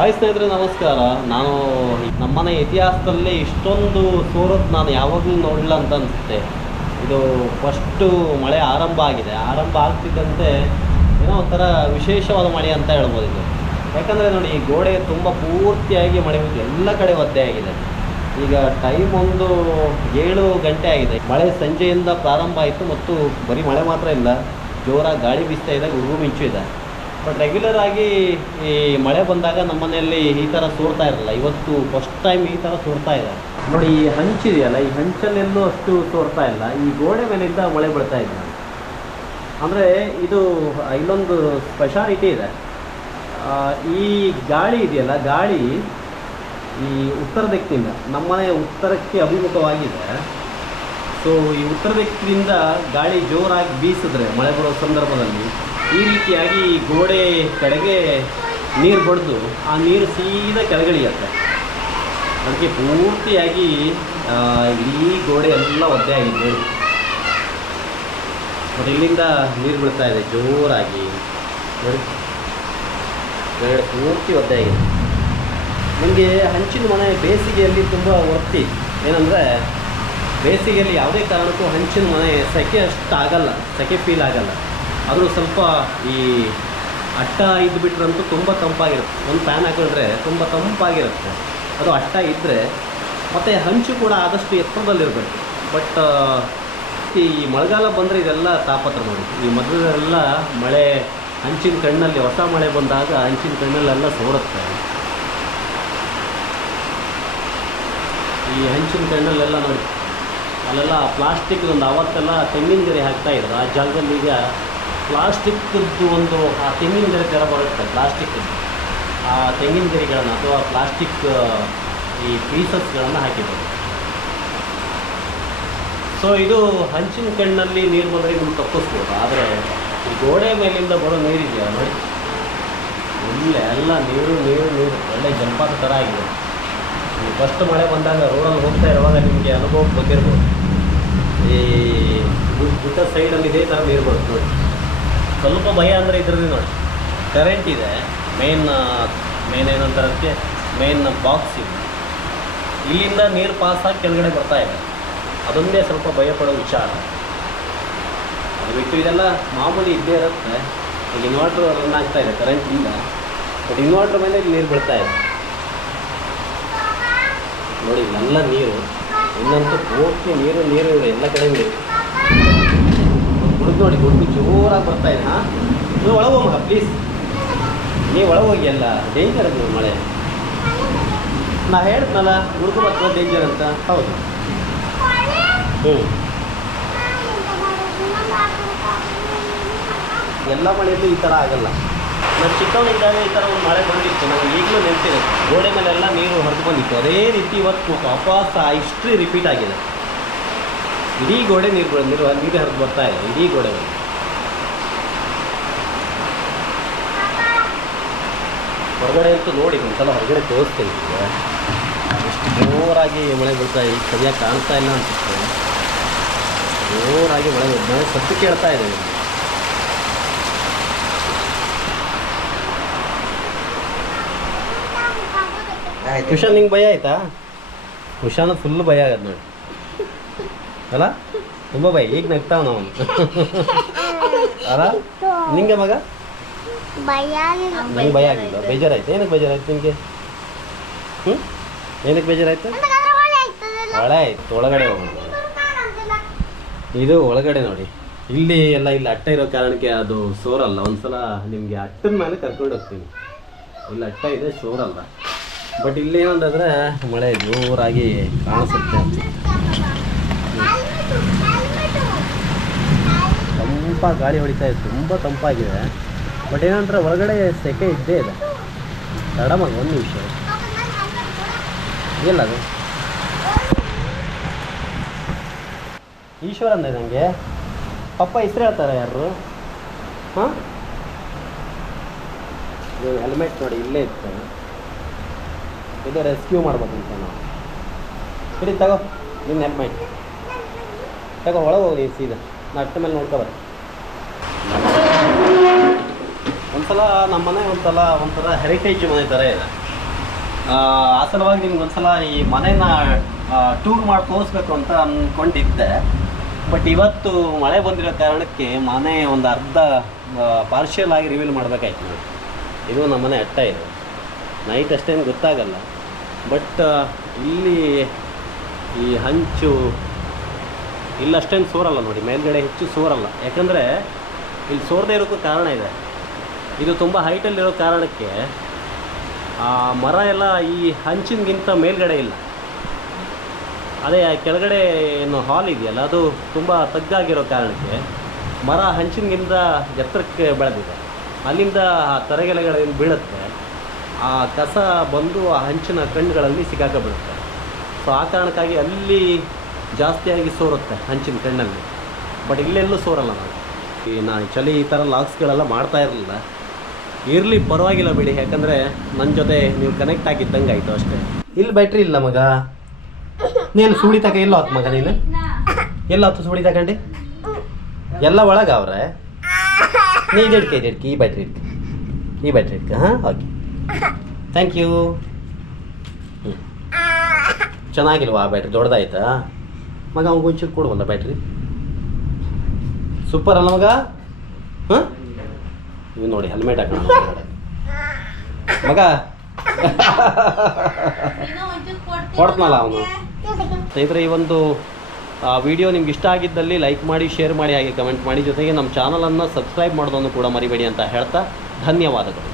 Hi ಸ್ನೇಹಿತರೆ, ನಮಸ್ಕಾರ. ನಾನು ನಮ್ಮನೆ ಇತಿಹಾಸದಲ್ಲಿ ಇಷ್ಟೊಂದು ಸೋರೋದು ನಾನು ಯಾವಾಗಲೂ ನೋಡಲಿಲ್ಲ ಅಂತ ಅನಿಸುತ್ತೆ. ಇದು ಫಸ್ಟು ಮಳೆ ಆರಂಭ ಆಗಿದೆ. ಆರಂಭ ಆಗ್ತಿದ್ದಂತೆ ಏನೋ ಒಂಥರ ವಿಶೇಷವಾದ ಮಳೆ ಅಂತ ಹೇಳ್ಬೋದು ಇದು. ಯಾಕಂದರೆ ನೋಡಿ, ಈ ಗೋಡೆ ತುಂಬ ಪೂರ್ತಿಯಾಗಿ ಮಳೆ ಬಿದ್ದು ಎಲ್ಲ ಕಡೆ ಒದ್ದೆ ಆಗಿದೆ. ಈಗ ಟೈಮ್ ಒಂದು 7 ಗಂಟೆ ಆಗಿದೆ. ಮಳೆ ಸಂಜೆಯಿಂದ ಪ್ರಾರಂಭ ಆಯಿತು ಮತ್ತು ಬರೀ ಮಳೆ ಮಾತ್ರ ಇಲ್ಲ, ಜೋರಾಗಿ ಗಾಳಿ ಬೀಸ್ತಾ ಇದೆ, ಗುಡುಗು ಮಿಂಚು ಇದೆ. ಬಟ್ ರೆಗ್ಯುಲರ್ ಆಗಿ ಈ ಮಳೆ ಬಂದಾಗ ನಮ್ಮ ಮನೆಯಲ್ಲಿ ಈ ಥರ ಸೋರ್ತಾ ಇರಲ್ಲ. ಇವತ್ತು ಫಸ್ಟ್ ಟೈಮ್ ಈ ಥರ ಸೋರ್ತಾ ಇದೆ. ನೋಡಿ, ಈ ಹಂಚಿದೆಯಲ್ಲ, ಈ ಹಂಚಲ್ಲೆಲ್ಲೂ ಅಷ್ಟು ಸೋರ್ತಾ ಇಲ್ಲ. ಈ ಗೋಡೆ ಮೇಲಿಂದ ಮಳೆ ಬೀಳ್ತಾ ಇದೆ. ಅಂದರೆ ಇದು ಇಲ್ಲೊಂದು ಸ್ಪೆಷಾಲಿಟಿ ಇದೆ. ಈ ಗಾಳಿ ಇದೆಯಲ್ಲ, ಗಾಳಿ ಈ ಉತ್ತರ ದಿಕ್ಕಿನಿಂದ, ನಮ್ಮನೆ ಉತ್ತರಕ್ಕೆ ಅಭಿಮುಖವಾಗಿದೆ. ಸೊ ಈ ಉತ್ತರ ದಿಕ್ಕಿನಿಂದ ಗಾಳಿ ಜೋರಾಗಿ ಬೀಸಿದ್ರೆ ಮಳೆ ಬರೋ ಸಂದರ್ಭದಲ್ಲಿ ಈ ರೀತಿಯಾಗಿ ಗೋಡೆ ಕಡೆಗೆ ನೀರು ಬಡಿದು ಆ ನೀರು ಸೀದಾ ಕೆಳಗಿಳಿಯುತ್ತೆ. ಅದಕ್ಕೆ ಪೂರ್ತಿಯಾಗಿ ಇಡೀ ಗೋಡೆ ಎಲ್ಲ ಒದ್ದೆ ಆಗಿದೆ. ಮತ್ತು ಇಲ್ಲಿಂದ ನೀರು ಬೀಳ್ತಾ ಇದೆ ಜೋರಾಗಿ, ಪೂರ್ತಿ ಒದ್ದೆ ಆಗಿದೆ. ನಿಮಗೆ ಹಂಚಿನ ಮನೆ ಬೇಸಿಗೆಯಲ್ಲಿ ತುಂಬ ವರ್ತಿ. ಏನಂದರೆ ಬೇಸಿಗೆಯಲ್ಲಿ ಯಾವುದೇ ಕಾರಣಕ್ಕೂ ಹಂಚಿನ ಮನೆ ಸೆಕೆ ಅಷ್ಟು ಆಗಲ್ಲ, ಸೆಕೆ ಫೀಲ್ ಆಗಲ್ಲ. ಆದರೂ ಸ್ವಲ್ಪ ಈ ಅಟ್ಟ ಇದ್ದುಬಿಟ್ರಂತೂ ತುಂಬ ತಂಪಾಗಿರುತ್ತೆ. ಒಂದು ಫ್ಯಾನ್ ಹಾಕಿದ್ರೆ ತುಂಬ ತಂಪಾಗಿರುತ್ತೆ. ಅದು ಅಟ್ಟ ಇದ್ದರೆ ಮತ್ತು ಹಂಚು ಕೂಡ ಆದಷ್ಟು ಎತ್ತರದಲ್ಲಿರಬೇಕು. ಬಟ್ ಈ ಮಳೆಗಾಲ ಬಂದರೆ ಇದೆಲ್ಲ ತಾಪತ್ರ ನೋಡಿ. ಈ ಮಧ್ಯದಲ್ಲೆಲ್ಲ ಮಳೆ ಹಂಚಿನ ಕಣ್ಣಲ್ಲಿ, ಹೊಸ ಮಳೆ ಬಂದಾಗ ಹಂಚಿನ ಕಣ್ಣಲ್ಲೆಲ್ಲ ಸೋರುತ್ತೆ. ಈ ಹಂಚಿನ ಕಣ್ಣಲ್ಲೆಲ್ಲ ನೋಡಿ, ಅಲ್ಲೆಲ್ಲ ಪ್ಲಾಸ್ಟಿಕ್ ಒಂದು ಅವತ್ತೆಲ್ಲ ತೆಂಗಿನ ಗರಿ ಹಾಕ್ತಾಯಿದ್ರು. ಆ ಜಾಗದಲ್ಲಿ ಈಗ ಪ್ಲಾಸ್ಟಿಕ್ದು ಒಂದು ಆ ತೆಂಗಿನ ಗರಿ ಥರ ಬರುತ್ತೆ. ಪ್ಲಾಸ್ಟಿಕ್ ಆ ತೆಂಗಿನ ಗರಿಗಳನ್ನು ಅಥವಾ ಪ್ಲಾಸ್ಟಿಕ್ ಈ ಪೀಸಸ್ಗಳನ್ನು ಹಾಕಿದ್ದಾರೆ. ಸೊ ಇದು ಹಂಚಿನ ಕಣ್ಣಲ್ಲಿ ನೀರು ಬಂದರೆ ನಿಮ್ಗೆ ತಪ್ಪಿಸ್ಬೋದು. ಆದರೆ ಈ ಗೋಡೆ ಮೇಲಿಂದ ಬರೋ ನೀರಿದೆಯಾ ನೋಡಿ, ಒಳ್ಳೆ ಎಲ್ಲ ನೀರು ನೀರು ನೀರು ಒಳ್ಳೆ ಜಲಪಾತ ಥರ ಆಗಿದೆ. ಈ ಫಸ್ಟ್ ಮಳೆ ಬಂದಾಗ ರೋಡಲ್ಲಿ ಹೋಗ್ತಾ ಇರುವಾಗ ನಿಮಗೆ ಅನುಭವಕ್ಕೆ ಬಂದಿರ್ಬೋದು. ಈ ಗುಡ್ಡ ಸೈಡಲ್ಲಿ ಇದೇ ಥರ ನೀರು ಬರುತ್ತೆ ನೋಡಿ. ಸ್ವಲ್ಪ ಭಯ ಅಂದರೆ ಇದರಲ್ಲಿ ನೋಡಿ, ಕರೆಂಟ್ ಇದೆ, ಮೇನ್ ಏನಂತಾರಕ್ಕೆ ಮೇನ್ ಬಾಕ್ಸ್ ಇದೆ. ಇಲ್ಲಿಂದ ನೀರು ಪಾಸಾಗಿ ಕೆಳಗಡೆ ಬರ್ತಾ ಇದೆ. ಅದೊಂದೇ ಸ್ವಲ್ಪ ಭಯ ಪಡೋ ವಿಚಾರ. ಅದು ಬಿಟ್ಟು ಇದೆಲ್ಲ ಮಾಮೂಲಿ ಇದ್ದೇ ಇರುತ್ತೆ. ಈಗ ಇನ್ವರ್ಟ್ರ್ ರನ್ ಆಗ್ತಾ ಇದೆ ಕರೆಂಟಿಂದ. ಬಟ್ ಇನ್ವರ್ಟ್ರ್ ಮೇಲೆ ಇಲ್ಲಿ ನೀರು ಬೀಳ್ತಾ ಇದೆ ನೋಡಿ. ಇಲ್ಲೆಲ್ಲ ನೀರು, ಇನ್ನಂತೂ ಪೂರ್ತಿ ನೀರು ನೀರು ಇದೆ, ಎಲ್ಲ ಕಡೆ ನೀರು. ಗುಡುಗು ನೋಡಿ, ಗುಡುಗು ಜೋರಾಗಿ ಬರ್ತಾ ಇದೆ. ಹಾಂ, ನೀವು ಒಳಗೆ ಹೋಗ ಪ್ಲೀಸ್, ನೀವು ಒಳಗೆ ಹೋಗಿ. ಎಲ್ಲ ಡೇಂಜರ್ ಅದು ಮಳೆ. ನಾ ಹೇಳಿದ್ನಲ್ಲ ಗುಡುಗು ಬರ್ತದೆ ಡೇಂಜರ್ ಅಂತ. ಹೌದು. ಎಲ್ಲ ಮಳೆಯಲ್ಲೂ ಈ ಥರ ಆಗಲ್ಲ. ನಾನು ಚಿಕ್ಕವನಿದ್ದಾಗ ಈ ಥರ ಒಂದು ಮಳೆ ಬಂದಿತ್ತು, ನನಗೆ ಈಗಲೂ ನೆನಪಿದೆ. ಗೋಡೆ ಮೇಲೆಲ್ಲ ನೀರು ಹರಿದು ಬಂದಿತ್ತು. ಅದೇ ರೀತಿ ಇವತ್ತು ವಾಪಸ್ ಆ ಹಿಸ್ಟ್ರಿ ರಿಪೀಟ್ ಆಗಿದೆ. ಇಡೀ ಗೋಡೆ ನೀರು ಹರಿದು ಬರ್ತಾ ಇದೆ, ಇಡೀ ಗೋಡೆ ಮೇಲೆ. ಹೊರಗಡೆ ಅಂತೂ ನೋಡಿ, ಒಂದ್ಸಲ ಹೊರಗಡೆ ತೋರಿಸ್ತೀನಿ. ಎಷ್ಟು ಜೋರಾಗಿ ಮಳೆ ಬೀಳ್ತಾ ಇದೆ. ಈಗ ಸರಿಯಾಗಿ ಕಾಣಿಸ್ತಾ ಇಲ್ಲ ಅನ್ಸುತ್ತೆ. ಜೋರಾಗಿ ಮಳೆ ಸತ್ತು ಕೇಳ್ತಾ ಇದೆ. ಹುಷಾನ್, ನಿಂಗೆ ಭಯ ಆಯ್ತಾ? ಹುಷಾನ ಫುಲ್ ಭಯ ಆಗತ್ತೆ ನೋಡಿ ಅಲ್ಲ, ತುಂಬ ಭಯ. ಈಗ ನಗ್ತಾವ ನಾವು ಅಲ್ಲ. ನಿಂಗೆ ಮಗ ನಂಗೆ ಭಯ ಆಗಿಲ್ಲ, ಬೇಜಾರಾಯ್ತು. ಏನಕ್ಕೆ ಬೇಜಾರಾಯ್ತು ನಿನಗೆ? ಏನಕ್ಕೆ ಬೇಜಾರಾಯ್ತು? ಒಳೆ ಆಯ್ತು. ಒಳಗಡೆ ಹೋಗೋಣ. ಇದು ಒಳಗಡೆ ನೋಡಿ, ಇಲ್ಲಿ ಎಲ್ಲ ಇಲ್ಲಿ ಅಟ್ಟ ಇರೋ ಕಾರಣಕ್ಕೆ ಅದು ಸೋರಲ್ಲ. ಒಂದ್ಸಲ ನಿಮಗೆ ಅಟ್ಟದ ಮೇಲೆ ಕರ್ಕೊಂಡು ಹೋಗ್ತೀನಿ. ಇಲ್ಲಿ ಅಟ್ಟ ಇದೆ, ಸೋರಲ್ಲ. ಬಟ್ ಇಲ್ಲಿ ಏನಂದ್ರೆ ಮಳೆ ಜೋರಾಗಿ ಕಾಣಿಸುತ್ತೆ. ತಂಪ ಗಾಳಿ ಹೊಡಿತಾ ಇದೆ, ತುಂಬ ತಂಪಾಗಿದೆ. ಬಟ್ ಏನಂದ್ರೆ ಹೊರಗಡೆ ಸೆಕೆ ಇದ್ದೇ ಇದೆ. ತಡಮಾಗ ಒಂದು ನಿಮಿಷ. ಇಲ್ಲ ಅದು ಈಶ್ವರ ಅಂದೆ ನನಗೆ. ಪಪ್ಪ ಹೆಸರು ಹೇಳ್ತಾರೆ ಯಾರು? ಹಾಂ, ಇದು ಹೆಲ್ಮೆಟ್ ನೋಡಿ ಇಲ್ಲೇ ಇತ್ತು. ಇದು ರೆಸ್ಕ್ಯೂ ಮಾಡ್ಬೇಕಂತ ನಾವು. ಸರಿ ತಗೋ, ನಿನ್ನ ಹೆಲ್ಮೆಟ್ ತಗೋ, ಒಳಗೆ ಹೋಗಿ ಸೀದಾ. ನಾ ಅಟ್ಟ ಮೇಲೆ ನೋಡ್ಕೊಬಾರ. ಒಂದ್ಸಲ ನಮ್ಮ ಮನೆ ಒಂಥರ ಹೆರಿಟೇಜ್ ಮನೆ ಥರ ಇದೆ. ಆ ಸಲುವಾಗಿ ನಿಮ್ಗೆ ಒಂದ್ಸಲ ಈ ಮನೆನ ಟೂರ್ ಮಾಡಿ ತೋರಿಸ್ಬೇಕು ಅಂತ ಅಂದ್ಕೊಂಡಿದ್ದೆ. ಬಟ್ ಇವತ್ತು ಮಳೆ ಬಂದಿರೋ ಕಾರಣಕ್ಕೆ ಮನೆ ಒಂದು ಅರ್ಧ ಪಾರ್ಷಿಯಲ್ ಆಗಿ ರಿವೀಲ್ ಮಾಡಬೇಕಾಯ್ತು ನೋಡಿ. ಇದು ನಮ್ಮ ಮನೆ ಅಟ್ಟ ಇದೆ. ನೈಟ್ ಅಷ್ಟೇನು ಗೊತ್ತಾಗಲ್ಲ. ಬಟ್ ಇಲ್ಲಿ ಈ ಹಂಚು ಇಲ್ಲಷ್ಟೇನು ಸೋರಲ್ಲ ನೋಡಿ, ಮೇಲ್ಗಡೆ ಹೆಚ್ಚು ಸೋರಲ್ಲ. ಯಾಕಂದರೆ ಇಲ್ಲಿ ಸೋರದೇ ಇರೋಕ್ಕೂ ಕಾರಣ ಇದೆ. ಇದು ತುಂಬ ಹೈಟಲ್ಲಿರೋ ಕಾರಣಕ್ಕೆ ಆ ಮರ ಎಲ್ಲ ಈ ಹಂಚಿನಗಿಂತ ಮೇಲ್ಗಡೆ ಇಲ್ಲ. ಅದೇ ಕೆಳಗಡೆ ಏನು ಹಾಲ್ ಇದೆಯಲ್ಲ ಅದು ತುಂಬ ತಗ್ಗಾಗಿರೋ ಕಾರಣಕ್ಕೆ ಮರ ಹಂಚಿನಗಿಂತ ಎತ್ತರಕ್ಕೆ ಬೆಳೆದಿದೆ. ಅಲ್ಲಿಂದ ಆ ತರಗೆಲೆಗಳಲ್ಲಿ ಬೀಳುತ್ತೆ, ಆ ಕಸ ಬಂದು ಆ ಹಂಚಿನ ಕಣ್ಣುಗಳಲ್ಲಿ ಸಿಕ್ಕಾಕಬಿಡುತ್ತೆ. ಸೊ ಆ ಕಾರಣಕ್ಕಾಗಿ ಅಲ್ಲಿ ಜಾಸ್ತಿಯಾಗಿ ಸೋರುತ್ತೆ ಹಂಚಿನ ಕಣ್ಣಲ್ಲಿ. ಬಟ್ ಇಲ್ಲೆಲ್ಲೂ ಸೋರಲ್ಲ. ನಾನು ಚಳಿ ಈ ಥರ ಲಾಗ್ಸ್ಗಳೆಲ್ಲ ಮಾಡ್ತಾ ಇರಲಿಲ್ಲ. ಇರಲಿ ಪರವಾಗಿಲ್ಲ ಬಿಡಿ, ಯಾಕಂದರೆ ನನ್ನ ಜೊತೆ ನೀವು ಕನೆಕ್ಟ್ ಆಗಿದ್ದಂಗೆ ಆಯಿತು ಅಷ್ಟೇ. ಇಲ್ಲಿ ಬ್ಯಾಟ್ರಿ ಇಲ್ಲ ಮಗ, ನೀನು ಸುಳಿ ತಕ ಎಲ್ಲ ಹೊತ್ತು ಮಗ, ನೀನು ಎಲ್ಲ ಹೊತ್ತು ಸುಳಿ ತಗೊಂಡು ಎಲ್ಲ ಒಳಗೆ ಅವ್ರೆ. ನೀ ಇದಿಡ್ಕೆ ಈ ಬ್ಯಾಟ್ರಿ ಇಟ್ಕೆ ಹಾಂ, ಓಕೆ, ಥ್ಯಾಂಕ್ ಯು. ಚೆನ್ನಾಗಿಲ್ವಾ ಆ ಬ್ಯಾಟ್ರಿ? ದೊಡ್ಡದಾಯ್ತಾ ಮಗ? ಅವ್ನಿಗೆ ಒಂಚೂರು ಕೊಡುವಲ್ಲ ಬ್ಯಾಟ್ರಿ? ಸೂಪರ್ ಅಲ್ಲ ಮಗ? ಹಾಂ, ಇವು ನೋಡಿ ಹೆಲ್ಮೆಟ್ ಹಾಕೋಣ ಮಗ. ಕೊಡ್ತನಲ್ಲ ಅವನು. ಸ್ನೇಹಿತರೆ, ಈ ಒಂದು ವಿಡಿಯೋ ನಿಮ್ಗೆ ಇಷ್ಟ ಆಗಿದ್ದಲ್ಲಿ ಲೈಕ್ ಮಾಡಿ, ಶೇರ್ ಮಾಡಿ, ಹಾಗೆ ಕಮೆಂಟ್ ಮಾಡಿ. ಜೊತೆಗೆ ನಮ್ಮ ಚಾನಲನ್ನು ಸಬ್ಸ್ಕ್ರೈಬ್ ಮಾಡೋದನ್ನು ಕೂಡ ಮರಿಬೇಡಿ ಅಂತ ಹೇಳ್ತಾ ಧನ್ಯವಾದಗಳು.